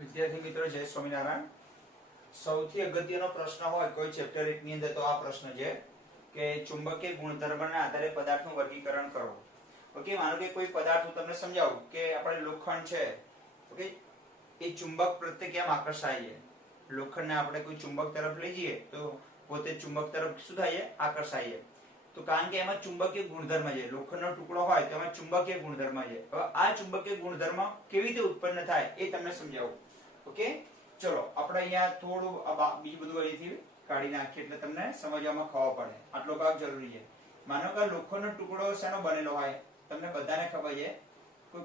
વિદ્યાર્થી મિત્રો જય સ્વામિનારાયણ। સૌથી અગત્યનો પ્રશ્ન હોય કોઈ ચેપ્ટર 1 ની અંદર તો આ પ્રશ્ન છે કે ચુંબકીય ગુણધર્મના આધારે પદાર્થનું વર્ગીકરણ કરો। ઓકે, માનો કે કોઈ પદાર્થ હું તમને સમજાવું કે આપણે લોખંડ છે, ઓકે, એ ચુંબક પ્રત્યે કેમ આકર્ષાય છે। લોખંડને આપણે કોઈ ચુંબક તરફ લઈ જઈએ તો પોતે ચુંબક તરફ શું થાય છે, આકર્ષાય છે। તો કારણ કે એમાં ચુંબકીય ગુણધર્મ છે, લોખંડનો ટુકડો હોય તો એમાં ચુંબકીય ગુણધર્મ છે। હવે આ ચુંબકીય ગુણધર્મ કેવી રીતે ઉત્પન્ન થાય એ તમને સમજાવું। ઓકે, ચલો આપણે અહીંયા થોડું બીજું બધું અહીંથી કાઢી નાખીએ એટલે તમને સમજવામાં ખબર પડે। આટલો ભાગ જરૂરી છે। માનો કે લોખંડનો ટુકડો શેનો બનેલો હોય, તમને બધાને ખબર છે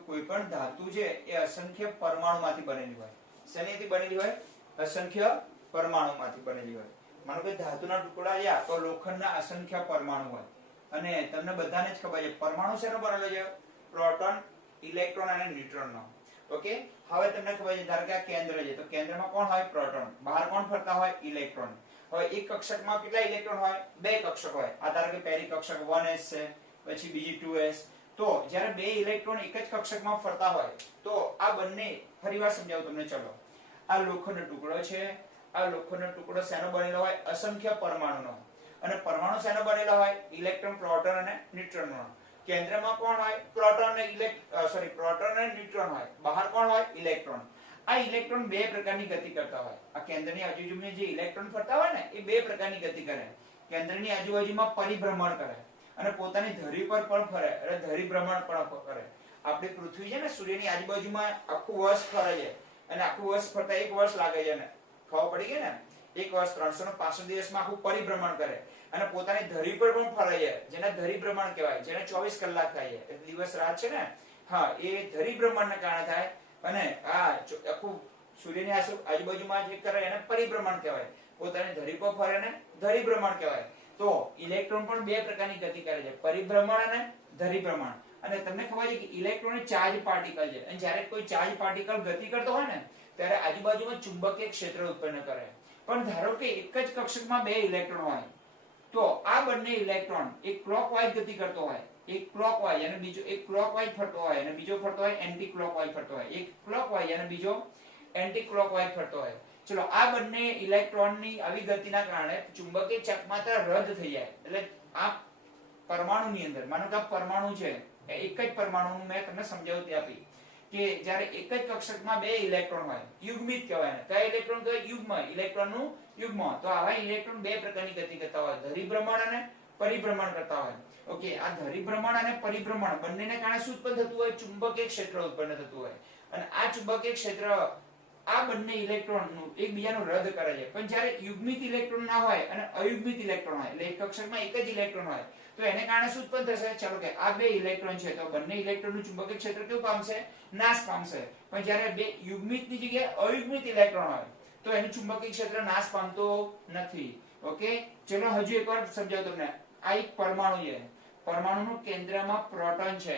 કોઈ પણ ધાતુ છે એ અસંખ્ય પરમાણુમાંથી બનેલી હોય। શેનાથી બનેલી હોય? અસંખ્ય પરમાણુમાંથી બનેલી હોય। માનો કે ધાતુના ટુકડા છે તો લોખંડના અસંખ્ય પરમાણુ હોય અને તમને બધાને જ ખબર છે પરમાણુ શેનો બનેલો છે? પ્રોટોન, ઇલેક્ટ્રોન અને ન્યુટ્રોનનો। ઓકે, હવે તમને ખબર છે ધારો કે આ કેન્દ્ર છે તો કેન્દ્રમાં કોણ હોય? પ્રોટોન। બહાર કોણ ફરતા હોય? ઇલેક્ટ્રોન। હવે એક કક્ષકમાં કેટલા ઇલેક્ટ્રોન હોય? બે કક્ષક હોય। આ ધારો કે પહેલી કક્ષક 1s છે, પછી બીજી 2s। તો જ્યારે બે ઇલેક્ટ્રોન એક જ કક્ષકમાં ફરતા હોય તો આ બંને, ફરીવાર સમજાવું તમને, ચલો આ લોખંડનો ટુકડો છે, આ લોખંડનો ટુકડો શેનો બનેલો હોય? અસંખ્ય પરમાણુનો। અને પરમાણુ શેનો બનેલો હોય? ઇલેક્ટ્રોન, પ્રોટોન અને ન્યુટ્રોનનો। કેન્દ્રમાં કોણ હોય? પ્રોટોન અને પ્રોટોન અને ન્યુટ્રોન હોય। બહાર કોણ હોય? ઇલેક્ટ્રોન। આ ઇલેક્ટ્રોન બે પ્રકારની ગતિ કરતા હોય। આ કેન્દ્રની આજુબાજુમાં જે ઇલેક્ટ્રોન ફરતા હોય ને એ બે પ્રકારની ગતિ કરે। કેન્દ્રની આજુબાજુમાં પરિભ્રમણ કરે અને પોતાની ધરી પર પણ ફરે એટલે ધરીભ્રમણ પણ કરે। આપણી પૃથ્વી છે ને સૂર્યની આજુબાજુમાં આખું વર્ષ ફરે છે અને આખું વર્ષ ફરતા એક વર્ષ લાગે છે ને, ખબર પડી ગઈ ને? એક વર્ષ 365 દિવસમાં આખું પરિભ્રમણ કરે અને પોતાની ધરી પર પણ ફરે છે, જેને ધરીભ્રમણ કહેવાય, જેને 24 કલાક થાય છે, દિવસ રાત છે ને, હા, એ ધરીભ્રમણને કારણે થાય અને આ આખું સૂર્યની આજુબાજુમાં જે કરે એને પરિભ્રમણ કહેવાય। પોતાની ધરી પર ફરે ને ધરીભ્રમણ કહેવાય। તો ઇલેક્ટ્રોન પણ બે પ્રકારની ગતિ કરે છે, પરિભ્રમણ અને ધરીભ્રમણ। અને તમને ખબર છે કે ઇલેક્ટ્રોન એ ચાર્જ પાર્ટિકલ છે અને જ્યારે કોઈ ચાર્જ પાર્ટિકલ ગતિ કરતો હોય ને ત્યારે આજુબાજુમાં ચુંબકીય ક્ષેત્ર ઉત્પન્ન કરે। પણ ધારો કે એક જ કક્ષકમાં બે ઇલેક્ટ્રોન હોય તો આ બંને ઇલેક્ટ્રોન એક ક્લોકવાઇઝ ગતિ કરતો હોય, એક ક્લોકવાઇઝ અને બીજો એક ક્લોકવાઇઝ ફરતો હોય અને બીજો ફરતો હોય એન્ટી ક્લોકવાઇઝ ફરતો હોય, એક ક્લોકવાઇઝ અને બીજો એન્ટી ક્લોકવાઇઝ ફરતો હોય। ચલો આ બંને ઇલેક્ટ્રોનની આવી ગતિના કારણે ચુંબકીય ચકમાત્રા રદ થઈ જાય। એટલે આ પરમાણુની અંદર, માનો કે આ પરમાણુ છે, એક જ પરમાણુનું મેં તમને સમજાવતી આપી કે જ્યારે એક જ કક્ષકમાં બે ઇલેક્ટ્રોન હોય, યુગ્મિત કહેવાય ને, કયા ઇલેક્ટ્રોન કહેવાય? યુગ્મ, ઇલેક્ટ્રોનનું યુગ્મ। તો આવા ઇલેક્ટ્રોન બે પ્રકારની ગતિ કરતા હોય, ધરીભ્રમણ અને પરિભ્રમણ કરતા હોય। ઓકે, આ ધરીભ્રમણ અને પરિભ્રમણ બંનેને કારણે શું ઉત્પન્ન થતું હોય? ચુંબકીય ક્ષેત્ર ઉત્પન્ન થતું હોય અને આ ચુંબકીય ક્ષેત્ર આ બંને ઇલેક્ટ્રોનનું એકબીજાનું રદ કરે છે। પણ જ્યારે યુગ્મિત ઇલેક્ટ્રોન ના હોય અને અયુગ્મિત ઇલેક્ટ્રોન હોય, એટલે એક કક્ષકમાં એક જ ઇલેક્ટ્રોન હોય તો એને કારણે શું ઉત્પન્ન થશે? ચાલો કે આ બે ઇલેક્ટ્રોન છે તો બંને ઇલેક્ટ્રોનનું ચુંબકીય ક્ષેત્ર કેવું પામશે? નાશ પામશે। પણ જ્યારે બે યુગ્મિતની જગ્યાએ અયુગ્મિત ઇલેક્ટ્રોન હોય તો એનું ચુંબકીય ક્ષેત્ર નાશ પામતો નથી। ઓકે, ચલો હજુ એકવાર સમજાવું તમને। આ એક પરમાણુ છે, પરમાણુનું કેન્દ્રમાં પ્રોટોન છે,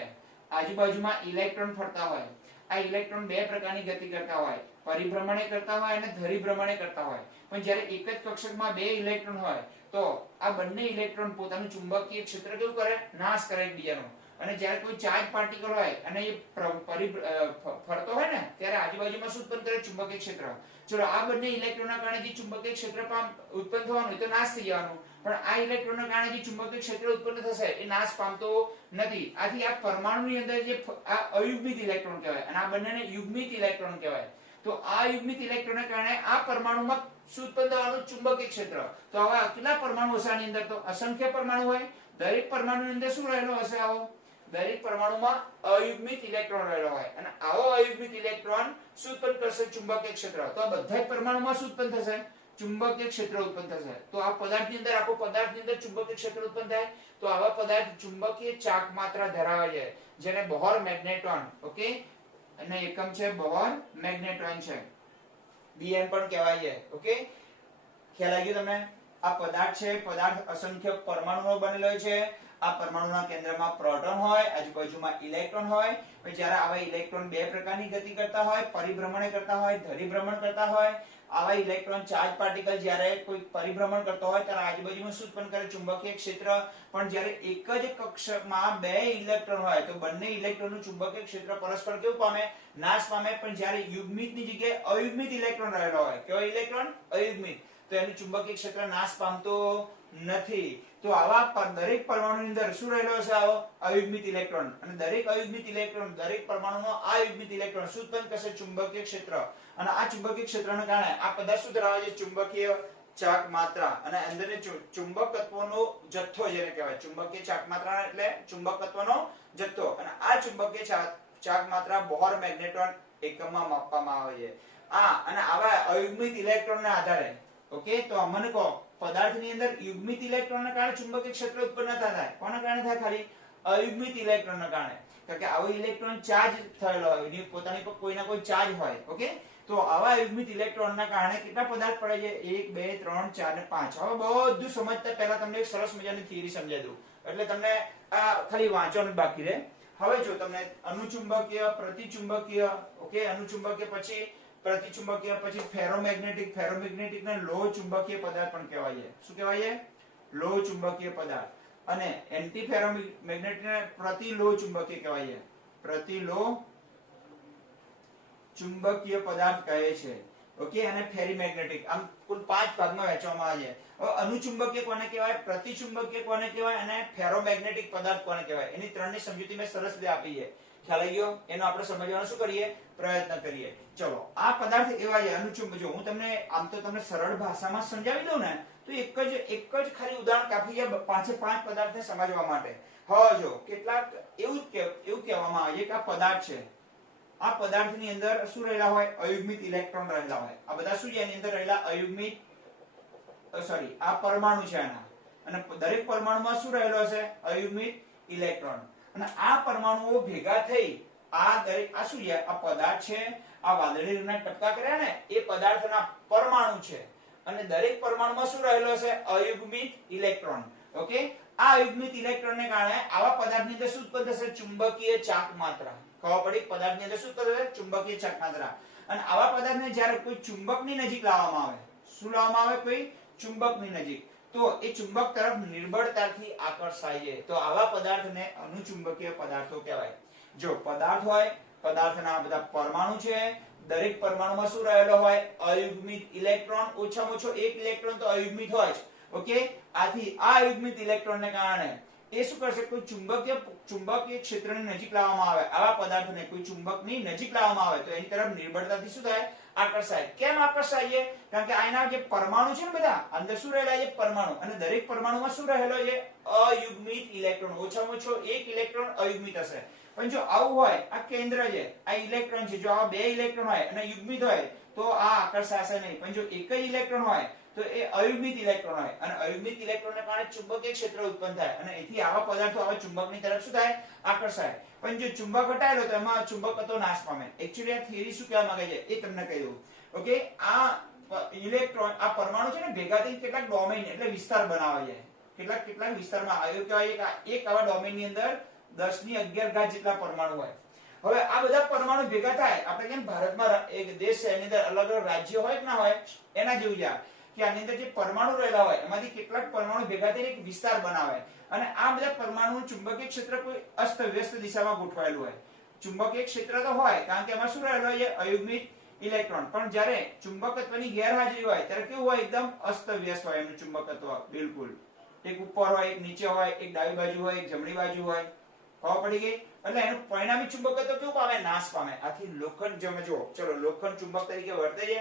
આજુબાજુમાં ઇલેક્ટ્રોન ફરતા હોય। આ ઇલેક્ટ્રોન બે પ્રકારની ગતિ કરતા હોય, પરિભ્રમણે કરતા હોય અને ધરીભ્રમણે કરતા હોય। પણ જ્યારે એક જ કક્ષકમાં બે ઇલેક્ટ્રોન હોય તો આ બંને ઇલેક્ટ્રોન પોતાનું ચુંબકીય ક્ષેત્ર કેવું કરે? નાશ કરે એકબીજાનું। અને જ્યારે કોઈ ચાર્જ પાર્ટિકલ હોય અને એ ફરતો હોય ને ત્યારે આજુબાજુમાં શું ઉત્પન્ન કરે? ચુંબકીય ક્ષેત્ર। ચલો આ બંને ઇલેક્ટ્રોનના કારણે જે ચુંબકીય ક્ષેત્ર ઉત્પન્ન થવાનું એ તો નાશ થઈ જવાનું, પણ આ ઇલેક્ટ્રોનના કારણે જે ચુંબકીય ક્ષેત્ર ઉત્પન્ન થશે એ નાશ પામતો નથી। આથી આ પરમાણુની અંદર જે આ અયુગ્મિત ઇલેક્ટ્રોન કહેવાય અને આ બંનેને યુગ્મિત ઇલેક્ટ્રોન કહેવાય। તો આ યુગ્મિત ઇલેક્ટ્રોનના કારણે આ પરમાણુમાં શું ઉત્પન્ન થવાનું? ચુંબકીય ક્ષેત્ર। તો આવા કેટલા પરમાણુ હશે આની અંદર? તો અસંખ્ય પરમાણુ હોય। દરેક પરમાણુની અંદર શું રહેલો હશે? આવો દરેક પરમાણુમાં અયુગ્મિત ઇલેક્ટ્રોન રહેલો હોય અને આવો અયુગ્મિત ઇલેક્ટ્રોન શું ઉત્પન્ન કરશે? ચુંબકીય ક્ષેત્ર। તો આ બધા જ પરમાણુમાં શું ઉત્પન્ન થશે? ચુંબકીય ક્ષેત્ર ઉત્પન્ન થશે। તો આ પદાર્થની અંદર, આખો પદાર્થની અંદર ચુંબકીય ક્ષેત્ર ઉત્પન્ન થાય તો આવા પદાર્થ ચુંબકીય ચાકમાત્રા ધરાવે છે, જેને બોહર મેગ્નેટ્રોન, ઓકે, અને એકમ છે બોહર મેગ્નેટ્રોન છે, બીએમ પણ કહેવાય છે। ઓકે, ખ્યાલ આવી ગયો તમને? આ પદાર્થ છે, પદાર્થ અસંખ્ય પરમાણુનો બનેલો છે. આ પરમાણુના કેન્દ્રમાં પ્રોટોન હોય, આજુબાજુમાં ઇલેક્ટ્રોન હોય. જ્યારે આવા ઇલેક્ટ્રોન બે પ્રકારની ગતિ કરતા હોય, પરિભ્રમણ કરતા હોય, ધરીભ્રમણ કરતા હોય. આવા ઇલેક્ટ્રોન ચાર્જ પાર્ટિકલ જ્યારે કોઈ પરિભ્રમણ કરતો હોય ત્યારે આજુબાજુમાં શું ઉત્પન્ન કરે? ચુંબકીય ક્ષેત્ર. પણ જ્યારે એક જ કક્ષકમાં બે ઇલેક્ટ્રોન હોય તો બંને ઇલેક્ટ્રોનનું ચુંબકીય ક્ષેત્ર પરસ્પર કેવું પામે? નાશ પામે. પણ જ્યારે યુગ્મિતની જગ્યાએ અયુગ્મિત ઇલેક્ટ્રોન રહેલો હોય, કેવો ઇલેક્ટ્રોન? અયુગ્મિત, તો એનું ચુંબકીય ક્ષેત્ર નાશ પામતો નથી. તો આવા દરેક પરમાણુની અંદર શું રહેલો છે? આવો અયુગ્મિત ઇલેક્ટ્રોન. અને દરેક અયુગ્મિત ઇલેક્ટ્રોન, દરેક પરમાણુનો આ યુગ્મિત ઇલેક્ટ્રોન શું ઉત્પન્ન કરશે? ચુંબકીય ક્ષેત્ર. અને આ ચુંબકીય ક્ષેત્રને કારણે આ પદાર્થ શું ધરાવે છે? ચુંબકીય ચાક માત્રા. અને અંદરની ચુંબકત્વનો જથ્થો જેને કહેવાય. ચુંબકીય ચાક માત્રા એટલે ચુંબકત્વનો જથ્થો. અને આ ચુંબકીય ચાક માત્રા બોહર મેગ્નેટ્રોન એકમમાં માપવામાં આવે છે. અને આવા અયુગ્મિત ઇલેક્ટ્રોનના આધારે, ઓકે, તો અમને કહો પદાર્થની અંદર યુગ્મિત ઇલેક્ટ્રોનના કારણે ચુંબકીય ક્ષેત્ર ઉત્પન્ન થાય. કોના કારણે થાય? ખાલી અયુગ્મિત ઇલેક્ટ્રોનના કારણે. કારણ કે આવો ઇલેક્ટ્રોન ચાર્જ થયેલો હોય, એની પોતાની પર કોઈના કોઈ ચાર્જ હોય. ઓકે, તો આવા અયુગ્મિત ઇલેક્ટ્રોનના કારણે કેટલા પદાર્થ પડે છે? 1 2 3 4 અને 5. હવે બધું સમજતા પહેલા તમને એક સરસ મજાની થિયરી સમજાવી દઉં, એટલે તમને આ ખાલી વાંચવાનું બાકી રહે. હવે જો તમને અનુચુંબકીય, પ્રતિચુંબકીય, ઓકે, અનુચુંબકીય પછી પ્રતિચુંબકીય, પછી ફેરોમેગ્નેટિક. ફેરોમેગ્નેટિક ને લોહ ચુંબકીય પદાર્થ પણ કહેવાય છે. શું કહેવાય છે? લોહ ચુંબકીય પદાર્થ. અને એન્ટી ફેરોમેગ્નેટિક ને પ્રતિલોહ ચુંબકીય કહેવાય છે. પ્રતિલોહ ચુંબકીય પદાર્થ કહે છે. ઓકે, અને ફેરીમેગ્નેટિક. આમ કુલ 5 ભાગમાં વહેંચવામાં આવે છે. હવે અનુચુંબકીય કોને કહેવાય? પ્રતિચુંબકીય કોને કહેવાય? અને ફેરોમેગ્નેટિક પદાર્થ કોને કહેવાય? એની ત્રણની સમજૂતી મેં સરસ રીતે આપી છે. ખ્યાલ આવી ગયો? એનો આપણે સમજવાનો શું કરીએ? પ્રયત્ન કરીએ. ચલો, આ પદાર્થ એવા છે અનુચુંબક. જો હું તમને આમ તો તમને સરળ ભાષામાં સમજાવી દઉં ને તો એક જ ખાલી ઉદાહરણ કાફી છે 5 પદાર્થને સમજવા માટે. હવે જો કેટલાક એવું કહેવામાં આવે છે કે આ પદાર્થ છે, આ પદાર્થની અંદર શું રહેલા હોય? અયુગ્મિત ઇલેક્ટ્રોન રહેલા હોય. આ બધા શું છે? એની અંદર રહેલા અયુગ્મિત, સોરી, આ પરમાણુ છે આના. અને દરેક પરમાણુમાં શું રહેલો છે? અયુગ્મિત ઇલેક્ટ્રોન. અને આ પરમાણુઓ ભેગા થઈ આ શું છે? આ પદાર્થ છે. આ વાદળી રંગના ટપકા કર્યા ને એ પદાર્થના પરમાણુ છે. અને દરેક પરમાણુમાં શું રહેલો છે? અયુગ્મિત ઇલેક્ટ્રોન. ઓકે, આ અયુગ્મિત ઇલેક્ટ્રોનને કારણે આવા પદાર્થની અંદર શું ઉત્પન્ન થશે? ચુંબકીય ચાક માત્રા. ખબર પડી? પદાર્થની અંદર શું ઉત્પન્ન થશે? ચુંબકીય ચાક માત્રા. અને આવા પદાર્થને જ્યારે કોઈ ચુંબકની નજીક લાવવામાં આવે, શું લાવવામાં આવે? કોઈ ચુંબકની નજીક, તો એ ચુંબક તરફ નિર્બળતાથી આકર્ષાય છે. તો આવા પદાર્થને અનુચુંબકીય પદાર્થો કહેવાય. જો પદાર્થ હોય, પદાર્થના બધા પરમાણુ છે, દરેક પરમાણુમાં શું રહેલો હોય? અયુગ્મિત ઇલેક્ટ્રોન. ઓછામાં ઓછો એક ઇલેક્ટ્રોન તો અયુગ્મિત હોય જ. ઓકે, આથી આ અયુગ્મિત ઇલેક્ટ્રોનને કારણે એ શું કરશે? કોઈ ચુંબકીય ક્ષેત્રની નજીક લાવવામાં આવે, આવા પદાર્થને કોઈ ચુંબકની નજીક લાવવામાં આવે તો એની તરફ નિર્બળતાથી શું થાય? આકર્ષાય. કેમ આકર્ષાય છે? કારણ કે આના જે પરમાણુ છે ને બધા અંદર શું રહેલા છે? પરમાણુ. અને દરેક પરમાણુમાં શું રહેલો છે? અયુગ્મિત ઇલેક્ટ્રોન. ઓછામાં ઓછો એક ઇલેક્ટ્રોન અયુગ્મિત હશે. પણ જો આવું હોય, આ કેન્દ્ર છે, આ ઇલેક્ટ્રોન છે, જો આ બે ઇલેક્ટ્રોન હોય અને યુગ્મિત હોય તો આ આકર્ષાશે નહીં. પણ જો એક જ ઇલેક્ટ્રોન હોય તો એ અયુગ્મિત ઇલેક્ટ્રોન હોય. અને અયુગ્મિત ઇલેક્ટ્રોનને કારણે ચુંબકીય ક્ષેત્ર ઉત્પન્ન થાય. અને એથી આવા પદાર્થો આવા ચુંબકની તરફ શું થાય? આકર્ષાય. પણ જો ચુંબક હટાયેલો તો એમાં ચુંબકત્વ નાશ પામે. એકચ્યુઅલી આ થિયરી શું કહેવા માંગે છે એ તમને કહી દઉં. ઓકે, આ ઇલેક્ટ્રોન, આ પરમાણુ છે ને ભેગા થઈને કેટલાક ડોમેન એટલે વિસ્તાર બનાવે છે. કેટલાક વિસ્તારમાં આવ્યો કહેવાય કે એક આવા ડોમેનની અંદર 10 ની 11 ઘાત જેટલા પરમાણુ હોય. હવે આ બધા પરમાણુ ભેગા થાય, આપણે કેમ ભારતમાં એક દેશ છે એની અંદર અલગ અલગ રાજ્ય હોય કે ના હોય, એના જેવું છે કે આની અંદર જે પરમાણુ રહેલા હોય એમાંથી કેટલાક પરમાણુ ભેગા થઈને એક વિસ્તાર બનાવે. અને આ બધા પરમાણુનું ચુંબકીય ક્ષેત્ર કોઈ અસ્તવ્યસ્ત દિશામાં ગોઠવાયેલું હોય. ચુંબકીય ક્ષેત્ર તો હોય કારણ કે એમાં શું રહેલું હોય? અયુગ્મિત ઇલેક્ટ્રોન. પણ જ્યારે ચુંબકત્વની ગેરહાજરી હોય ત્યારે કેવું હોય? એકદમ અસ્તવ્યસ્ત હોય એનું ચુંબકત્વ. બિલકુલ એક ઉપર હોય, એક નીચે હોય, એક ડાબી બાજુ હોય, એક જમણી બાજુ હોય. ખબર પડી ગઈ? એટલે એનું પરિણામી ચુંબકત્વ કેવું પામે? નાશ પામે. આથી લોખંડ જમે જો, ચલો લોખંડ ચુંબક તરીકે વર્તે છે.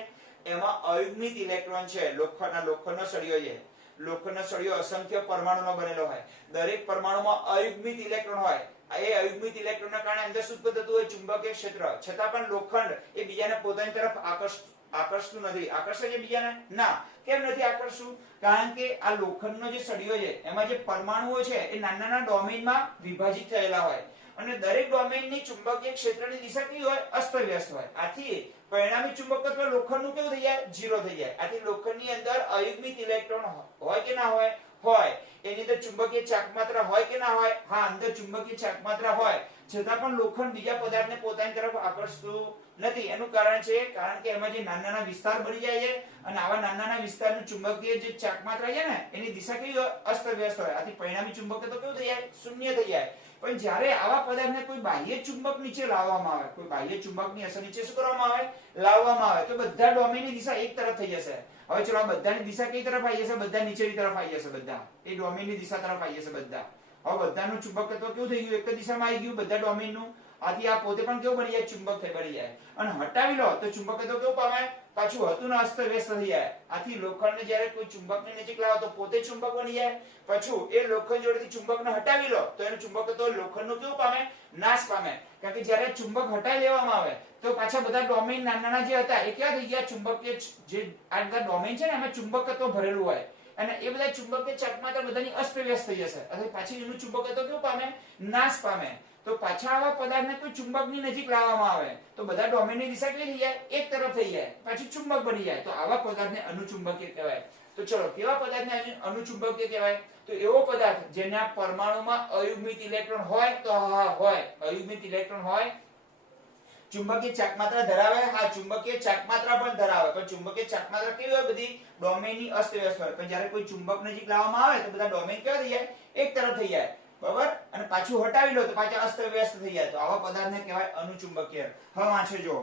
એમાં અયુગ્મિત ઇલેક્ટ્રોન છે. લોખંડનો સળિયો છે. લોખંડનો સળિયો અસંખ્ય પરમાણુનો બનેલો હોય. દરેક પરમાણુમાં અયુગ્મિત ઇલેક્ટ્રોન હોય. એ અયુગ્મિત ઇલેક્ટ્રોનના કારણે અંદર શું ઉત્પન્ન થતું હોય? ચુંબકીય ક્ષેત્ર. છતાં પણ લોખંડ એ બીજાને પોતાની તરફ આકર્ષતું નથી. આકર્ષે છે બીજાને? ના. કેમ નથી આકર્ષતું? કારણ કે આ લોખંડનો જે સળિયો છે એમાં જે પરમાણુઓ છે એ નાના નાના ડોમેનમાં વિભાજિત થયેલા હોય. અને દરેક ડોમેનની ચુંબકીય ક્ષેત્રની દિશા કેવી હોય? અસ્તવ્યસ્ત હોય. આથી પરિણામી ચુંબકત્વ લોખંડનું કેવું થઈ જાય? 0 થઈ જાય. આથી લોખંડની અંદર અયુગ્મિત ઇલેક્ટ્રોન હોય કે ના હોય? હોય. એની અંદર ચુંબકીય ચાકમાત્રા હોય કે ના હોય? હા, અંદર ચુંબકીય ચાકમાત્રા હોય, છતાં પણ લોખંડ બીજા પદાર્થને પોતાની તરફ આકર્ષતું નથી. એનું કારણ કે એમાં જે નાના નાના વિસ્તાર બની જાય છે અને આવા નાના નાના વિસ્તારનું ચુંબકીય જે ચાકમાત્રા છે ને એની દિશા કેવી અસ્તવ્યસ્ત હોય. આથી પરિણામી ચુંબકત્વ કેવું થઈ જાય? શૂન્ય થઈ જાય. પણ જ્યારે આવા પદાર્થને કોઈ બાહ્ય ચુંબક નીચે લાવવામાં આવે, કોઈ બાહ્ય ચુંબકની અસર નીચે શું કરવામાં આવે? લાવવામાં આવે, તો બધા ડોમેનની દિશા એક તરફ થઈ જશે. હવે ચલો, આ બધાની દિશા કઈ તરફ આવી જશે? બધા નીચેની તરફ આવી જશે. બધા એ ડોમેનની દિશા તરફ આવી જશે બધા. હવે બધાનું ચુંબકત્વ કેવું થઈ ગયું? એક જ દિશામાં આવી ગયું બધા ડોમેનનું. આથી આ પોતે પણ કેવું બની જાય? ચુંબક થઈ બની જાય. અને હટાવી લો તો ચુંબકત્વ કેવું પામે? પાછું હતું ને અસ્તવ્યસ્ત થઈ જાય. આથી લોખંડને જ્યારે કોઈ ચુંબકની નજીક લાવો તો પોતે ચુંબક બની જાય. પાછું એ લોખંડ જોડેથી ચુંબકને હટાવી લો તો એનું ચુંબકત્વ લોખંડનું કેવું પામે? નાશ પામે. કારણ કે જ્યારે ચુંબક હટાવી લેવામાં આવે તો પાછા બધા ડોમેન નાના નાના જે હતા એ ક્યાં થઈ ગયા? ચુંબકીય જે આ બધા ડોમેન છે ને એમાં ચુંબકત્વ ભરેલું હોય અને એ બધા ચુંબકીય ચાકમાત્રા બધાની અસ્તવ્યસ્ત થઈ જશે. એટલે પાછી એનું ચુંબકત્વ કેવું પામે? નાશ પામે. તો પાછા આવા પદાર્થને કોઈ ચુંબકની નજીક લાવવામાં આવે તો બધા ડોમેનની દિશા કેવી થઈ જાય? એક તરફ થઈ જાય, પાછી ચુંબક બની જાય. તો આવા પદાર્થને અનુચુંબકીય કહેવાય. તો ચલો, કેવા પદાર્થને અનુચુંબકીય કહેવાય? તો એવો પદાર્થ જેના પરમાણુમાં અયુગ્મિત ઇલેક્ટ્રોન હોય, તો હા હોય, અયુગ્મિત ઇલેક્ટ્રોન હોય, ચુંબકીય ચાકમાત્રા ધરાવે. હા, ચુંબકીય ચાકમાત્રા પણ ધરાવે, પણ ચુંબકીય ચાકમાત્રા કેવી હોય? બધી ડોમેનની અસ્તવ્યસ્ત હોય. પણ જ્યારે કોઈ ચુંબક નજીક લાવવામાં આવે તો બધા ડોમેન કેવા થઈ જાય? એક તરફ થઈ જાય. બરાબર? અને પાછું હટાવી લો તો પાછા અસ્તવ્યસ્ત થઈ જાય. તો આવા પદાર્થને કહેવાય અનુચુંબકીય. હવે વાંચો જો,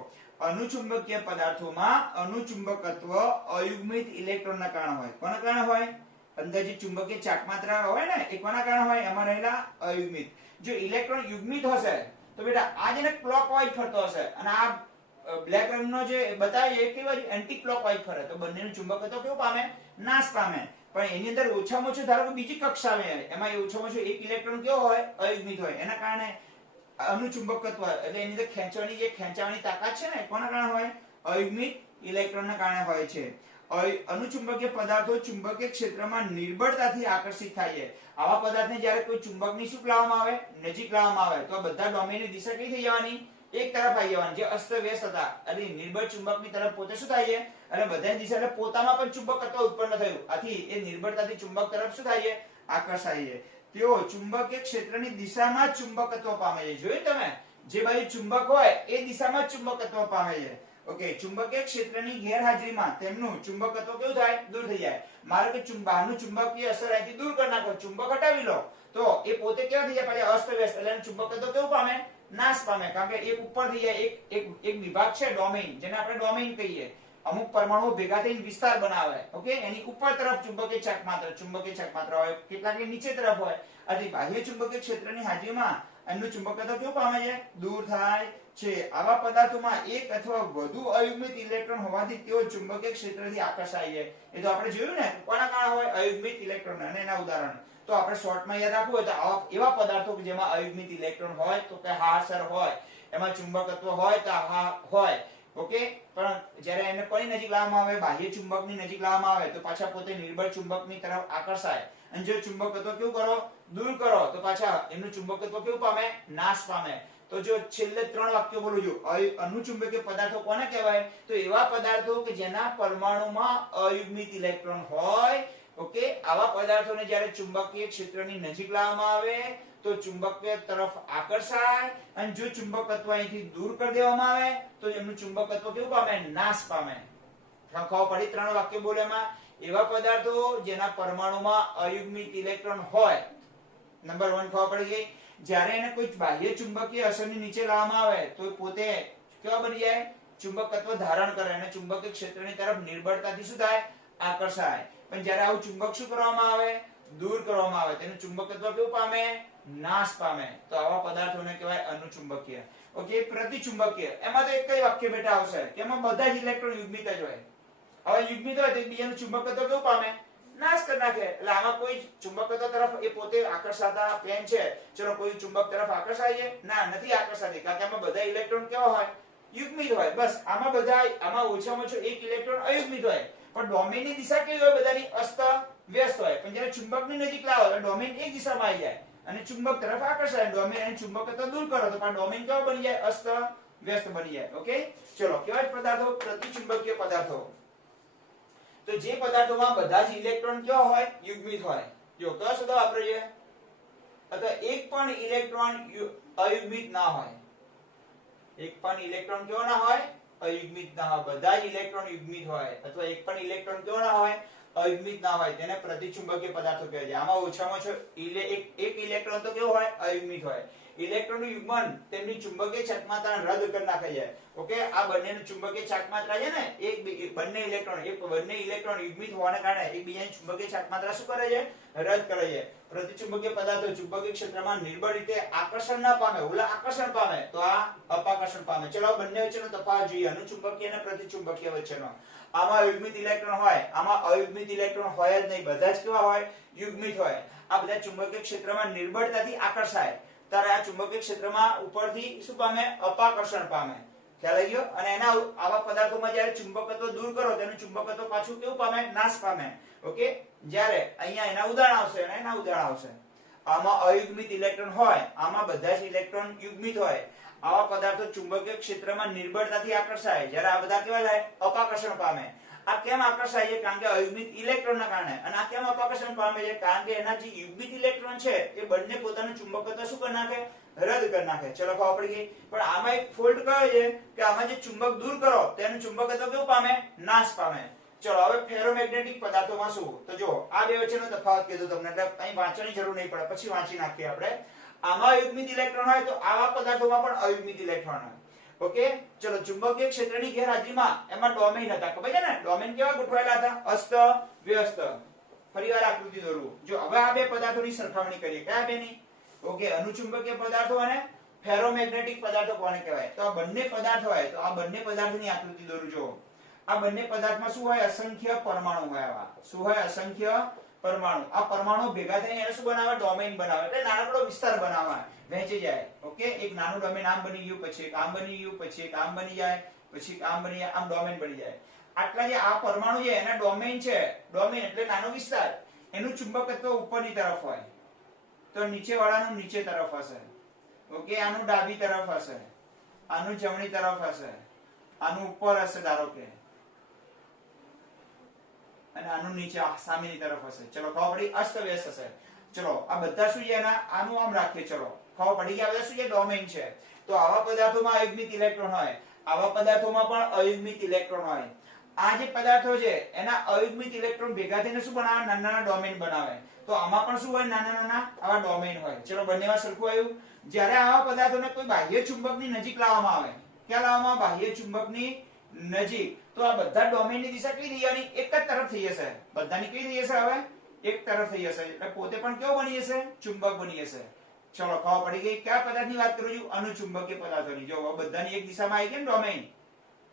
અનુચુંબકીય પદાર્થોમાં અનુચુંબકત્વ અયુગ્મિત ઇલેક્ટ્રોનના કારણે હોય. કોના કારણે હોય? અંદર જે ચુંબકીય ચાકમાત્રા હોય ને એ કોના કારણે હોય? એમાં રહેલા અયુગ્મિત. જો ઇલેક્ટ્રોન યુગ્મિત હશે તો બેટા આ જેને ક્લોકવાઇઝ ફરતો હશે અને આ બ્લેક રંગનો જે બતાવે એ કેવા એન્ટી ક્લોકવાઇઝ ફરે, તો બંનેનું ચુંબકત્વ કેવું પામે? નાશ પામે. પણ એની અંદર ઓછામાં ઓછું ધારો કે બીજી કક્ષા આવે એમાં ઓછામાં ઓછું એક ઇલેક્ટ્રોન કેવો હોય? અયુગ્મિત હોય. એના કારણે અનુચુંબકત્વ એટલે એની અંદર ખેંચવાની જે ખેંચાવાની તાકાત છે ને કોના કારણે હોય? અયુગ્મિત ઇલેક્ટ્રોનના કારણે હોય છે. અનુચુંબકીય પદાર્થો ચુંબકીય ક્ષેત્રમાં નિર્બળતાથી આકર્ષિત થાય છે. આવા પદાર્થને જ્યારે કોઈ ચુંબકની શું લાવવામાં આવે? નજીક લાવવામાં આવે તો આ બધા ડોમેનની દિશા કઈ થઈ જવાની? એક તરફ આવી જવાની. જે અસ્તવ્યસ્ત હતા એટલે નિર્બળ ચુંબકની તરફ પોતે શું થાય છે? અને બધાની દિશા એટલે પોતામાં પણ ચુંબકત્વ ઉત્પન્ન થયું. આથી એ નિર્બળતાથી ચુંબક તરફ શું થાય છે? આકર્ષાય છે. તેઓ ચુંબકીય ક્ષેત્રની દિશામાં ચુંબકત્વ પામે છે. જોયું તમે? જે બાજુ ચુંબક હોય એ દિશામાં ચુંબકત્વ પામે છે. ઓકે, ચુંબકીય ક્ષેત્રની ગેરહાજરીમાં તેમનું ચુંબકત્વ કેવું થાય? દૂર થઈ જાય. મારો કે બહારનું ચુંબકીય અસર અહીંથી દૂર કરી નાખો, ચુંબક હટાવી લો તો એ પોતે કેવા થઈ જાય? પાછા અસ્તવ્યસ્ત એટલે એનું ચુંબકત્વ કેવું પામે? નાશ પામે. કારણ કે એક ઉપર થઈ જાય, એક વિભાગ છે ડોમેઇન, જેને આપણે ડોમેઇન કહીએ. અમુક પરમાણુઓ ભેગા થઈને વિસ્તાર બનાવે. ઓકે, એની ઉપર તરફ ચુંબકીય ચાકમાત્રા હોય, કેટલાક નીચે તરફ હોય. આથી બાહ્ય ચુંબકીય ક્ષેત્રની હાજરીમાં એમનું ચુંબકત્વ કેવું પામે છે? દૂર થાય છે. આવા પદાર્થોમાં એક અથવા વધુ અયુગ્મિત ઇલેક્ટ્રોન હોવાથી તેઓ ચુંબકીય ક્ષેત્રથી આકર્ષાય છે. એ તો આપણે જોયું ને કોના કારણે હોય? અયુગ્મિત ઇલેક્ટ્રોન. અને એના ઉદાહરણ તો આપણે શોર્ટમાં યાદ રાખવું હોય તો આવા એવા પદાર્થો કે જેમાં અયુગ્મિત ઇલેક્ટ્રોન હોય તો કે હા સર હોય, એમાં ચુંબકત્વ હોય તો હા હોય. ઓકે, પણ જ્યારે એને કોની નજીક લાવવામાં આવે? બાહ્ય ચુંબકની નજીક લાવવામાં આવે તો પાછા પોતે નિર્બળ ચુંબકની તરફ આકર્ષાય. અને જો ચુંબકત્વ કેવું કરો? દૂર કરો તો પાછા એમનું ચુંબકત્વ કેવું પામે? નાશ પામે. તો જો છેલ્લે 3 વાક્યો બોલું છું. અનુચુંબકીય પદાર્થો કોને કહેવાય? તો એવા પદાર્થો કે જેના પરમાણુમાં અયુગ્મિત ઇલેક્ટ્રોન હોય. ઓકે, આવા પદાર્થોને જ્યારે ચુંબકીય ક્ષેત્રની નજીક લાવવામાં આવે તો ચુંબકીય તરફ આકર્ષાય અને જો ચુંબકત્વ અહીંથી દૂર કરી દેવામાં આવે તો એમનું ચુંબકત્વ કેવું પામે? નાશ પામે. ખબર પડી? 3 વાક્ય બોલે એમાં. એવા પદાર્થો જેના પરમાણુમાં અયુગ્મિત ઇલેક્ટ્રોન હોય. નંબર 1 ખબર પડી ગઈ. જ્યારે એને કોઈ બાહ્ય ચુંબકીય અસરની નીચે લાવવામાં આવે તો પોતે કેવા બની જાય? ચુંબકત્વ ધારણ કરે અને ચુંબકીય ક્ષેત્રની તરફ નિર્બળતાથી શું થાય? આકર્ષાય. પણ જ્યારે આવું ચુંબક શું કરવામાં આવે? દૂર કરવામાં આવે તેનું ચુંબકત્વ કેવું પામે? નાશ પામે. તો આવા પદાર્થોને કહેવાય અનુચુંબકીય. ઓકે, પ્રતિચુંબકીય. એમાં તો એક જ વાક્ય બેટા આવશે કે એમાં બધા જ ઇલેક્ટ્રોન યુગ્મિત જ હોય. હવે યુગ્મિત હોય તો એકબીજાનું ચુંબકત્વ કેવું પામે? નાશ કરી નાખે. એટલે આમાં કોઈ ચુંબકત્વ તરફ એ પોતે આકર્ષાતા પેન છે, ચલો કોઈ ચુંબક તરફ આકર્ષાય છે? ના, નથી આકર્ષાતી. કારણ કે આમાં બધા ઇલેક્ટ્રોન કેવા હોય? યુગ્મિત હોય. બસ આમાં ઓછામાં ઓછો એક ઇલેક્ટ્રોન અયુગ્મિત હોય. પણ ડોમેનની દિશા કેવી હોય? બધાની અસ્તવ્યસ્ત હોય. પણ જ્યારે ચુંબકની નજીક લાવો તો ડોમેન એક દિશામાં આવી જાય અને ચુંબક તરફ આકર્ષાય. ડોમેન અને ચુંબકત્વ દૂર કરો તો પણ ડોમેન કેવો બની જાય? વ્યસ્ત બની જાય. ઓકે, ચલો કેવા પદાર્થો? પ્રતિચુંબકીય પદાર્થો. તો જે પદાર્થોમાં બધા જ ઇલેક્ટ્રોન કેવા હોય? યુગ્મિત હોય. જો કયો શબ્દ વાપરે છે? અથવા એક પણ ઇલેક્ટ્રોન અયુગ્મિત ના હોય. એક પણ ઇલેક્ટ્રોન કેવો ના હોય? અયુગ્મિત ના હોય. બધા જ ઇલેક્ટ્રોન યુગ્મિત હોય અથવા એક પણ ઇલેક્ટ્રોન કેવો ના હોય? અયુગ્મિત ના હોય. તેને પ્રતિચુંબકીય પદાર્થો કહેવાય છે. આમાં ઓછામાં ઓછો એક ઇલેક્ટ્રોન તો કેવો હોય? અયુગ્મિત હોય. ઇલેક્ટ્રોનનું યુગ્મન તેમની ચુંબકીય ચાકમાત્રાને રદ કરી નાખે છે. ઓકે, આ બંનેની ચુંબકીય ચાકમાત્રા છે ને, બંને ઇલેક્ટ્રોન યુગ્મિત હોવાને કારણે એકબીજાની ચુંબકીય ચાકમાત્રા શું કરે છે? રદ કરે છે. પ્રતિચુંબકીય પદાર્થો ચુંબકીય ક્ષેત્રમાં નિર્બળ રીતે આકર્ષણ ના પામે, ઓલા આકર્ષણ પામે તો આ અપાકર્ષણ પામે. ચલો બંને વચ્ચેનો તફાવત જોઈએ, અનુચુંબકીય અને પ્રતિચુંબકીય વચ્ચેનો. આમાં યુગ્મિત ઇલેક્ટ્રોન હોય, આમાં અયુગ્મિત ઇલેક્ટ્રોન હોય જ નહીં. બધા જ કેવા હોય? યુગ્મિત હોય. આ બધા ચુંબકીય ક્ષેત્રમાં નિર્બળતાથી આકર્ષાય ત્યારે આ ચુંબકીય ક્ષેત્રમાં ઉપરથી શું પામે? અપાકર્ષણ પામે. ખ્યાલ આવી ગયો? અને એના આવા પદાર્થોમાં જ્યારે ચુંબકત્વ દૂર કરો તેનું ચુંબકત્વ પાછું કેવું પામે? નાશ પામે. ઓકે, જ્યારે અહીંયા એના ઉદાહરણ આવશે અને એના ઉદાહરણ આવશે. આમાં અયુગ્મિત ઇલેક્ટ્રોન હોય, આમાં બધા જ ઇલેક્ટ્રોન યુગ્મિત હોય. આવા પદાર્થો ચુંબકીય ક્ષેત્રમાં નિર્બળતાથી આકર્ષાય જ્યારે આ બધા કેવા થાય? અપાકર્ષણ પામે. આ કેમ આકર્ષાય છે? કારણ કે અયુગ્મિત ઇલેક્ટ્રોનના કારણે. અને આ કેમ અપાકર્ષણ પામે છે? કારણ કે એના જે યુગ્મિત ઇલેક્ટ્રોન છે એ બંને પોતાનું ચુંબકત્વ શું કરી નાખે? રદ કરી નાખે. ચલો ખબર પડી ગઈ. પણ આમાં એક ફોલ્ટ કયો છે કે આમાં જે ચુંબક દૂર કરો તેનું ચુંબકત્વ કેવું પામે? નાશ પામે. ચલો હવે ફેરોમેગ્નેટિક પદાર્થોમાં શું? તો જો આ બે વચ્ચેનો તફાવત કીધું તમને, એટલે અહીં વાંચવાની જરૂર નહીં પડે, પછી વાંચી નાખીએ આપણે. આમાં યુગ્મિત ઇલેક્ટ્રોન હોય તો આવા પદાર્થોમાં પણ અયુગ્મિત ઇલેક્ટ્રોન હોય. ઓકે, ચલો ચુંબકીય ક્ષેત્રની ગેરહાજરીમાં એમાં ડોમેઇન હતા. ખબર છે ને? ડોમેઇન કેવા ગોઠવાયેલા હતા? અસ્ત વ્યસ્ત. ફરીવાર આકૃતિ દોરવું. જો હવે આ બે પદાર્થોની સરખામણી કરીએ. કયા બેની? ઓકે, અનુચુંબકીય પદાર્થો અને ફેરોમેગ્નેટિક પદાર્થો કોને કહેવાય? તો આ બંને પદાર્થ હોય તો આ બંને પદાર્થોની આકૃતિ દોરું. જો આ બંને પદાર્થમાં શું હોય? અસંખ્ય પરમાણુ હોય. આવા શું હોય? અસંખ્ય પરમાણુ. આ પરમાણુ ભેગા થઈને એને શું બનાવે? ડોમેઇન બનાવે. એટલે નાનકડો વિસ્તાર બનાવે, વહેંચી જાય. ઓકે, એક નાનું ડોમેઇન આમ બની ગયું, પછી એક આમ બની ગયું, પછી એક આમ બની જાય, પછી એક આમ બની જાય, આમ ડોમેઇન બની જાય. આટલા જે આ પરમાણુ છે એના ડોમેઇન છે. ડોમેઇન એટલે નાનો વિસ્તાર. એનું ચુંબકત્વ ઉપરની તરફ હોય તો નીચે વાળાનું નીચે તરફ હશે. ઓકે, આનું ડાબી તરફ હશે, આનું જમણી તરફ હશે, આનું ઉપર હશે ધારો કે, અને આનું નીચે સામેની તરફ હશે. ચલો ખબર પડી? અસ્તવ્યસ્ત હશે. ચલો આ બધા શું છે? આનું આમ રાખીએ. ચલો ખબર પડી ગયા? બધા શું છે? ડોમેઇન છે. તો આવા પદાર્થોમાં અયુગ્મિત ઇલેક્ટ્રોન હોય, આવા પદાર્થોમાં પણ અયુગ્મિત ઇલેક્ટ્રોન હોય. આ જે પદાર્થો છે એના અયુગ્મિત ઇલેક્ટ્રોન ભેગા થઈને શું બનાવે? નાના નાના ડોમેઇન બનાવે. તો આમાં પણ શું હોય? નાના નાના આવા ડોમેઇન હોય. ચલો બંનેમાં સરખું આવ્યું. જ્યારે આવા પદાર્થોને કોઈ બાહ્ય ચુંબકની નજીક લાવવામાં આવે, ક્યાં લાવવામાં? બાહ્ય ચુંબકની નજીક. તો આ બધા ડોમેઇનની દિશા કઈ થઈ જવાની? એક જ તરફ થઈ જશે. બધાની કઈ થઈ જશે? હવે એક તરફ થઈ જશે. એટલે પોતે પણ કેવો બની જશે? ચુંબક બની જશે. ચલો ખબર પડી ગઈ. કયા પદાર્થની વાત કરું છું? અનુચુંબકીય પદાર્થોની. જો બધાની એક દિશામાં આવી ગયા ને ડોમેઇન.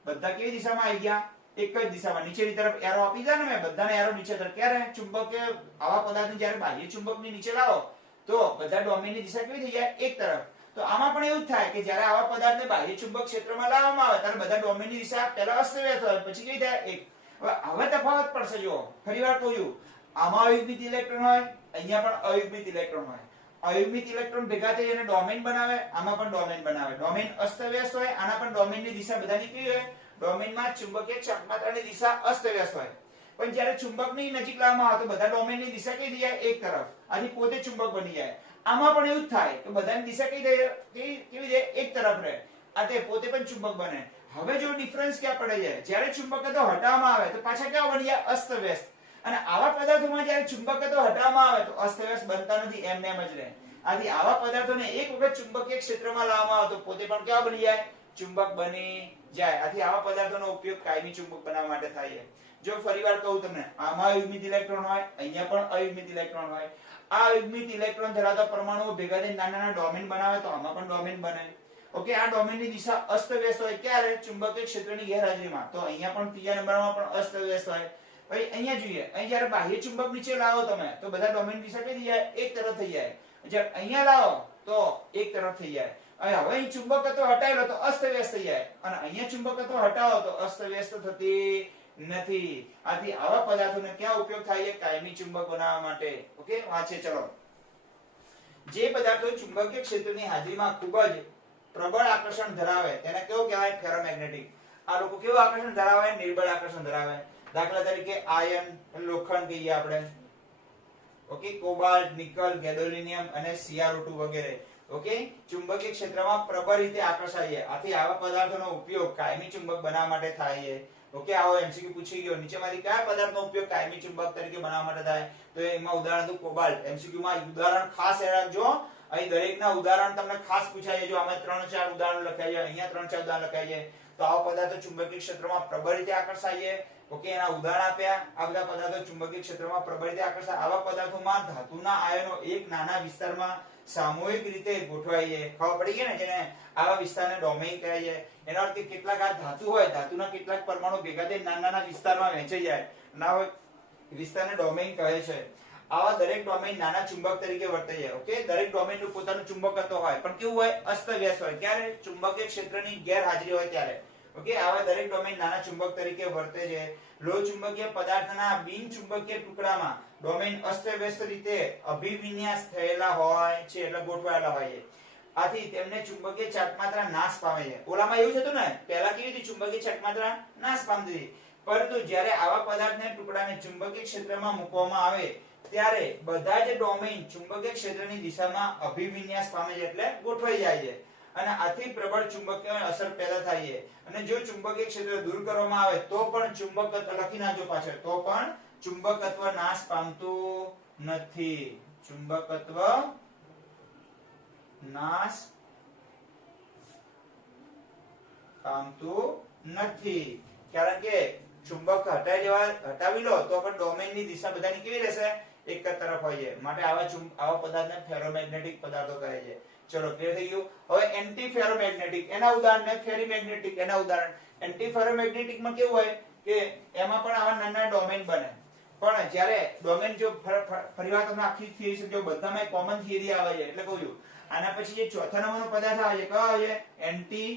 બધા કેવી દિશામાં આવી ગયા? એક જ દિશામાં. નીચેની તરફ એરો આપી દે ને મેં, બધાને એરો નીચે તરફ. ક્યારે? ચુંબકીય આવા પદાર્થને જ્યારે બાહ્ય ચુંબકની નીચે લાવો તો બધા ડોમેઇનની દિશા કેવી થઈ જાય? એક તરફ. તો આમાં પણ એવું જ થાય કે જ્યારે આવા પદાર્થને બાહ્ય ચુંબક ક્ષેત્રમાં લાવવામાં આવે ત્યારે બધા ડોમેઇનની દિશા પહેલા અસ્તવ્યસ્ત હોય, પછી કેવી થાય? એક. હવે તફાવત પડશે. જો ફરીવાર કહું છું, આમાં અયુગ્મિત ઇલેક્ટ્રોન હોય, અહીંયા પણ અયુગ્મિત ઇલેક્ટ્રોન હોય. અયુગ્મિત ઇલેક્ટ્રોન ભેગા થઈ અને ડોમેઇન બનાવે, આમાં પણ ડોમેઇન બનાવે. ડોમેઇન અસ્તવ્યસ્ત હોય, આના પણ ડોમેઇનની દિશા બધાની કેવી હોય? ડોમેઇનમાં ચુંબકીય ચાકમાત્રાની દિશા અસ્તવ્યસ્ત હોય. પણ જ્યારે ચુંબકની નજીક લાવવામાં આવે તો બધા ડોમેઇનની દિશા કઈ થઈ જાય? એક તરફ. આથી પોતે ચુંબક બની જાય. આમાં પણ એવું જ થાય કે બધાની દિશા કઈ થાય? કેવી જાય? એક તરફ રહે. આ તે પોતે પણ ચુંબક બને. હવે જો ડિફરન્સ ક્યાં પડે છે? જ્યારે ચુંબકત્વ હટાવવામાં આવે તો પાછા કેવા બની જાય? અસ્તવ્યસ્ત. અને આવા પદાર્થોમાં જ્યારે ચુંબકત્વ હટાવવામાં આવે તો અસ્તવ્યસ્ત બનતા નથી, એમને એમ જ રહે. આથી આવા પદાર્થોને એક વખત ચુંબકીય ક્ષેત્રમાં લાવવામાં આવે તો પોતે પણ કેવા બની જાય? ચુંબક બની જાય. આથી આવા પદાર્થોનો ઉપયોગ કાયમી ચુંબક બનાવવા માટે થાય છે. જો ફરીવાર કહું તમને, આમાં અયુગ્મિત ઇલેક્ટ્રોન હોય, અહીંયા પણ અયુગ્મિત ઇલેક્ટ્રોન હોય. આ અયુગ્મિત ઇલેક્ટ્રોન ધરાવતા પરમાણુઓ ભેગા થઈને નાના નાના ડોમેઇન બનાવે તો આમાં પણ ડોમેઇન બને. ઓકે, આ ડોમેઇનની દિશા અસ્તવ્યસ્ત હોય. ક્યારે? ચુંબકીય ક્ષેત્રની ગેરહાજરીમાં. તો અહીંયા પણ ત્રીજા નંબરમાં પણ અસ્તવ્યસ્ત હોય. ભાઈ અહીંયા જોઈએ, અહીં જ્યારે બાહ્ય ચુંબક નીચે લાવો તમે તો બધા ડોમેઇન દિશા કઈ થઈ જાય? એક તરફ થઈ જાય. જ્યારે અહીંયા લાવો તો એક તરફ થઈ જાય. હવે અહીં ચુંબકત્વ હટાવેલો તો અસ્તવ્યસ્ત થઈ જાય, અને અહીંયા ચુંબકત્વ હટાવો તો અસ્તવ્યસ્ત થતી નથી. આથી આવા પદાર્થોનો ક્યાં ઉપયોગ થાય છે? કાયમી ચુંબક બનાવવા માટે. ઓકે, વાંચે. ચલો, જે પદાર્થો ચુંબકીય ક્ષેત્રની હાજરીમાં ખૂબ જ પ્રબળ આકર્ષણ ધરાવે તેને કેવું કહેવાય? ફેરોમેગ્નેટિક. આ લોકો કેવું આકર્ષણ ધરાવે? નિર્બળ આકર્ષણ ધરાવે. દાખલા તરીકે આયર્ન, લોખંડ કહીએ આપણે, ઓકે, કોબાલ્ટ, નિકલ, ગેડોલિનિયમ અને CrO2 વગેરે. ઓકે, ચુંબકીય ક્ષેત્રમાં પ્રબળ રીતે આકર્ષાય. આથી આવા પદાર્થોનો ઉપયોગ કાયમી ચુંબક બનાવવા માટે થાય છે. ઓકે, આવો MCQ પૂછી ગયો. નીચેમાંથી કયા પદાર્થનો ઉપયોગ કાયમી ચુંબક તરીકે બનાવવા માટે થાય? તો એમાં ઉદાહરણ હતું કોબાલ્ટ. MCQ માં ઉદાહરણ ખાસ યાદ રાખજો. અહીં દરેકના ઉદાહરણ તમને ખાસ પૂછાય છે. જો આમાં 3-4 ઉદાહરણ લખાય છે, અહીંયા 3-4 ઉદાહરણ લખાય છે. તો આવા પદાર્થો ચુંબકીય ક્ષેત્રમાં પ્રબળ રીતે આકર્ષાય. ઓકે, એના ઉદાહરણ આપ્યા. આ બધા પદાર્થો ચુંબકીય ક્ષેત્રમાં પ્રબળ રીતે આકર્ષાય. આવા પદાર્થોમાં ધાતુના આયનો એક નાના વિસ્તારમાં સામૂહિક રીતે ગોઠવાય છે. ખબર પડી ગઈ ને? જેને આવા વિસ્તારને ડોમેઇન કહે છે. એનો અર્થ કે કેટલાક આ ધાતુ હોય, ધાતુના કેટલાક પરમાણુ ભેગા થઈ નાના વિસ્તારમાં વહેંચાઈ જાય, ના હોય વિસ્તારને ડોમેઇન કહે છે. આવા દરેક ડોમેઇન નાના ચુંબક તરીકે વર્તે છે. ઓકે, દરેક ડોમેઇનનું પોતાનું ચુંબકત્વ હોય, પણ કેવું હોય? અસ્તવ્યસ્ત હોય. ક્યારે? ચુંબકીય ક્ષેત્રની ગેરહાજરી હોય ત્યારે. ઓકે, આવા દરેક ડોમેઇન નાના ચુંબક તરીકે વર્તે છે. લોહ ચુંબકીય પદાર્થના બિન ચુંબકીય ટુકડામાં ડોમેઇન અસ્તવ્યસ્ત રીતે અભિવિન્યાસ થયેલા હોય છે, એટલે ગોઠવાયેલા હોય છે. આથી તેમને ચુંબકીય ચાર્જમાત્રા નાશ પામે છે. ઓલામાં એવું થતું ને, પહેલા કેવી હતી? ચુંબકીય ચાર્જમાત્રા નાશ પામતી હતી. પરંતુ જ્યારે આવા પદાર્થના ટુકડાને ચુંબકીય ક્ષેત્રમાં મૂકવામાં આવે ત્યારે બધા જ ડોમેઇન ચુંબકીય ક્ષેત્રની દિશામાં અભિવિન્યાસ પામે છે, એટલે ગોઠવાઈ જાય છે. અને આથી પ્રબળ ચુંબકીય અસર પેદા થાય છે. અને જો ચુંબકીય ક્ષેત્ર દૂર કરવામાં આવે તો પણ ચુંબકત્વ, લખી નાખજો પાછળ, તો પણ ચુંબકત્વ નાશ પામતું નથી. ચુંબકત્વ નાશ પામતું નથી. કારણ કે ચુંબક હટાવી લો તો પણ ડોમેઇનની દિશા બધાની કેવી રહેશે? એક જ તરફ હોય છે. માટે આવા પદાર્થને ફેરોમેગ્નેટિક પદાર્થો કહે છે. ચલો, ક્લિયર થઈ ગયું. હવે એન્ટી ફેરોમેગ્નેટિક, એના ઉદાહરણ ને ફેરીમેગ્નેટિક, એના ઉદાહરણ. એન્ટી ફેરોમેગ્નેટિક માં કેવું હોય કે એમાં પણ આવા નાના ડોમેઇન બને. પણ જ્યારે ડોમેઇન જો ફરીવાર તમને આખી થિયરી સમજો, બધામાં કોમન થિયરી આવે છે, એટલે કહું છું. આના પછી જે ચોથા નંબરનો પદાર્થ આવે છે, કયો આવે છે? Anti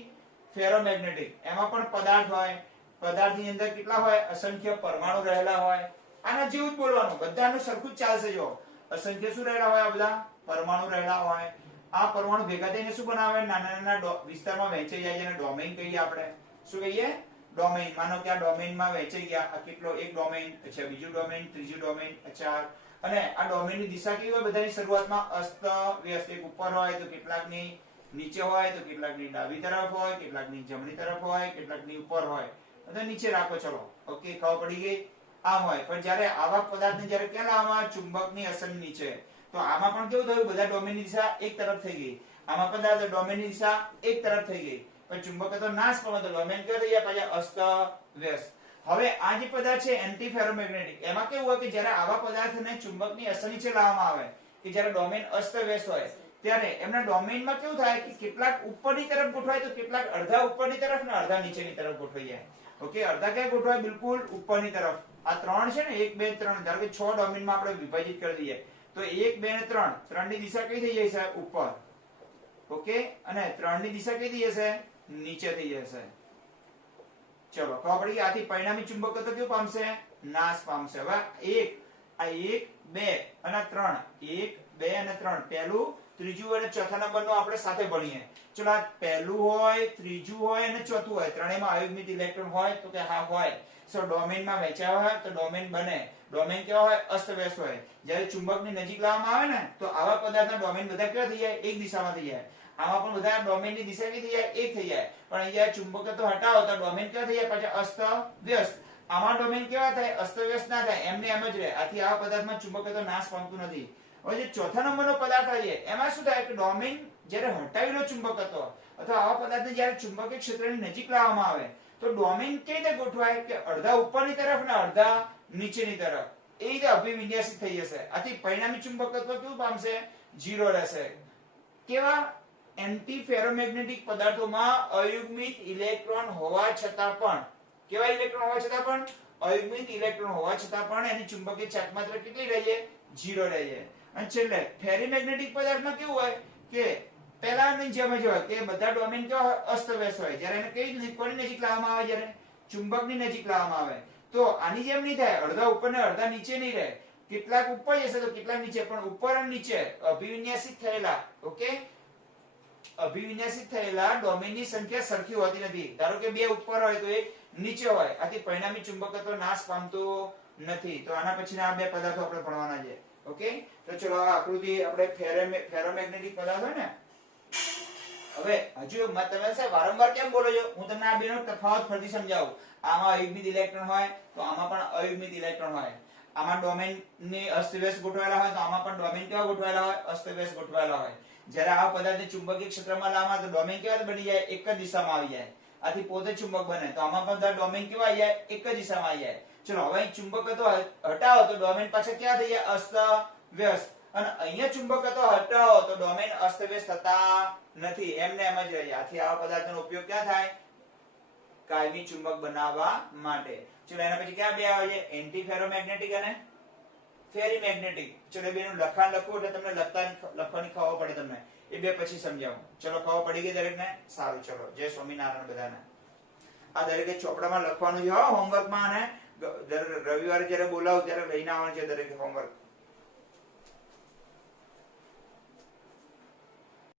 ferromagnetic. એમાં પણ પદાર્થ હોય. પદાર્થની અંદર કેટલા હોય? અસંખ્ય પરમાણુ રહેલા હોય. આના જેવું જ બોલવાનું, બધાનું સરખું જ ચાલશે. જો અસંખ્ય શું રહેલા હોય? આ બધા પરમાણુ રહેલા હોય. આ પરમાણુ ભેગા થઈને શું બનાવે? નાના નાના વિસ્તારમાં વહેંચાઈ જાય છે, અને ડોમેઇન કહીએ આપણે. શું કહીએ? ડોમેઇન. માનો કે આ ડોમેઇનમાં વહેંચાઈ ગયા. આ કેટલો? એક ડોમેઇન, અચ્છા બીજું ડોમેઇન, ત્રીજું ડોમેઇન, ચાર. અને આ ડોમેઇનની દિશા કેવી હોય? બધાની શરૂઆતમાં અસ્ત વ્યસ્ત. એક ઉપર હોય તો કેટલાકની નીચે હોય, તો કેટલાકની ડાબી તરફ હોય, કેટલાકની જમણી તરફ હોય, કેટલાકની ઉપર હોય. તો નીચે રાખો. ચલો, ઓકે, ખબર પડી ગઈ. આમ હોય. પણ જ્યારે આવા પદાર્થને જ્યારે ક્યાં લાવવામાં? ચુંબકની અસર નીચે. તો આમાં પણ કેવું થયું? બધા ડોમેઇનની દિશા એક તરફ થઈ ગઈ. આમાં પદાર્થ ડોમેઇનની દિશા એક તરફ થઈ ગઈ. પણ ચુંબકત્વ નાશ પામે તો ડોમેઇન કેવો થઈ ગયા? પાછા અસ્તવ્યસ્ત. હવે આ જે પદાર્થ છે એન્ટી ફેરોમેગ્નેટિક, એમાં કેવું હોય કે જ્યારે આવા પદાર્થને ચુંબકની અસર નીચે લાવવામાં આવે, કે જ્યારે ડોમેઇન અસ્તવ્યસ્ત હોય, ત્યારે એમના ડોમેઇનમાં કેવું થાય કે કેટલાક ઉપરની તરફ ગોઠવાય, તો કેટલાક અડધા ઉપરની તરફ ને અડધા નીચેની તરફ ગોઠવાઈ જાય. ઓકે, અડધા ક્યાં ગોઠવાય? બિલકુલ ઉપરની તરફ. આ ત્રણ છે ને, 1 2 3, ધારો કે 6 ડોમેઇનમાં આપણે વિભાજિત કરી દઈએ તો 1 2 અને 3, ત્રણની દિશા કઈ થઈ જશે? ઉપર. ઓકે, અને 3 ની દિશા કઈ થઈ જશે? નીચે થઈ જશે. ચલો, ખબર પડી ગઈ. આથી પરિણામી ચુંબકત્વ કેવું પામશે? નાશ પામશે. હવે આ 1 2 અને 3, 1 2 અને 3, પહેલું, ત્રીજું અને ચોથા નંબરનો આપણે સાથે ભણીએ. ચલો, આ પહેલું હોય, ત્રીજું હોય અને ચોથું હોય. ત્રણેયમાં અયુગ્મિત ઇલેક્ટ્રોન હોય? તો કે હા હોય. સો ડોમેઇનમાં વહેંચાયા હોય તો ડોમેઇન બને. ડોમેઇન કેવા હોય? અસ્તવ્યસ્ત હોય. જ્યારે ચુંબકની નજીક લાવવામાં આવે ને, તો આવા પદાર્થના ડોમેઇન બધા કેવા થઈ જાય? એક દિશામાં થઈ જાય. આમાં પણ બધા ડોમેઇનની દિશા કેવી થઈ જાય? એક થઈ જાય. પણ અહીંયા ચુંબકત્વ હટાવો તો ડોમેઇન કેવા થઈ જાય? પાછા અસ્તવ્યસ્ત. આમાં ડોમેઇન કેવા થાય? અસ્તવ્યસ્ત ના થાય, એમને એમ જ રહે. આથી આવા પદાર્થમાં ચુંબકત્વ નાશ પામતું નથી. હવે જે ચોથા નંબરનો પદાર્થ આવે એમાં શું થાય કે ડોમેઇન જ્યારે હટાવી લો ચુંબકત્વ, અથવા આવા પદાર્થને જ્યારે ચુંબકીય ક્ષેત્રની નજીક લાવવામાં આવે તો ડોમેઇન કેવી રીતે ગોઠવાય કે અડધા ઉપરની તરફ ને અડધા નીચેની તરફ. એ રીતે અભિવિન્યાસિત થઈ જશે. આથી પરિણામી ચુંબકત્વ કેવું પામશે? 0 રહેશે. કેવા? એન્ટી ફેરોમેગ્નેટિક પદાર્થોમાં અયુગ્મિત ઇલેક્ટ્રોન હોવા છતાં પણ, કેવા ઇલેક્ટ્રોન હોવા છતાં પણ? અયુગ્મિત ઇલેક્ટ્રોન હોવા છતાં પણ એની ચુંબકીય ચાર્જ માત્રા કેટલી રહે છે? 0 રહે છે. અને છેલ્લે ફેરીમેગ્નેટિક પદાર્થમાં કેવું હોય કે પહેલાની જેમ જ હોય કે બધા ડોમેઇન કેવા હોય? અસ્તવ્યસ્ત હોય. જ્યારે એને કઈ કોની નજીક લાવવામાં આવે? જ્યારે ચુંબકની નજીક લાવવામાં આવે તો આની જેમ નહીં થાય. અડધા ઉપર ને અડધા નીચે નહીં રહે. કેટલાક ઉપર જશે તો કેટલાક નીચે, પણ ઉપર અને નીચે અભિવિન્યાસિત થયેલા. ઓકે, અભિવિન્યાસિત થયેલા ડોમેનની સંખ્યા સરખી હોતી નથી. ધારો કે બે ઉપર હોય તો એક નીચે હોય, આથી પરિણામી ચુંબકત્વ નાશ પામતો નથી. તો આના પછીના આ બે પદાર્થો આપણે ભણવાના છે. ઓકે, તો ચલો આ આકૃતિ આપણે ફેરોમેગ્નેટિક પદાર્થ હોય ને, હવે હજુ તમે સાહેબ વારંવાર કેમ બોલો છો? હું તમને આ બેનો તફાવત ફરીથી સમજાવું. આમાં અયુગ્મિત ઇલેક્ટ્રોન હોય તો આમાં પણ અયુગ્મિત ઇલેક્ટ્રોન હોય. આમાં ડોમેન ને અસ્તવ્યસ્ત ગોઠવાયેલા હોય તો આમાં પણ ડોમેન કેવા ગોઠવાયેલા હોય? અસ્તવ્યસ્ત ગોઠવાયેલા હોય. જ્યારે આ પદાર્થને ચુંબકીય ક્ષેત્રમાં લાવવા તો ડોમેન કેવા બની જાય? એક જ દિશામાં આવી જાય. આથી પોતે ચુંબક બને. તો આમાં પણ ડોમેન કેવા આવી જાય? એક જ દિશામાં આવી જાય. ચલો હવે ચુંબકત્વ હટાવો તો ડોમેન પાછા ક્યાં થઈ જાય? અસ્તવ્યસ્ત. અને અહીંયા ચુંબકત્વ હટાવો તો ડોમેન અસ્તવ્યસ્ત થતા નથી, એમને એમ જ રહે છે. આથી આવા પદાર્થનો ઉપયોગ ક્યાં થાય? કાયમી ચુંબક બનાવવા માટે. ચલો એના પછી ક્યાં બે આવે છે? એન્ટી ફેરોમેગ્નેટિક અને ફેરીમેગ્નેટિક. ચલો બેનું લખાણ લખવું એટલે તમને લખવાની ખબર પડે તમને. એ બે પછી સમજાવું. ચલો ખબર પડી ગઈ દરેકને? સારું, ચલો જય સ્વામિનારાયણ બધાને. આ દરેકે ચોપડામાં લખવાનું છે હોમવર્કમાં, અને રવિવારે જ્યારે બોલાવું ત્યારે લઈને આવવાનું છે દરેકે હોમવર્ક.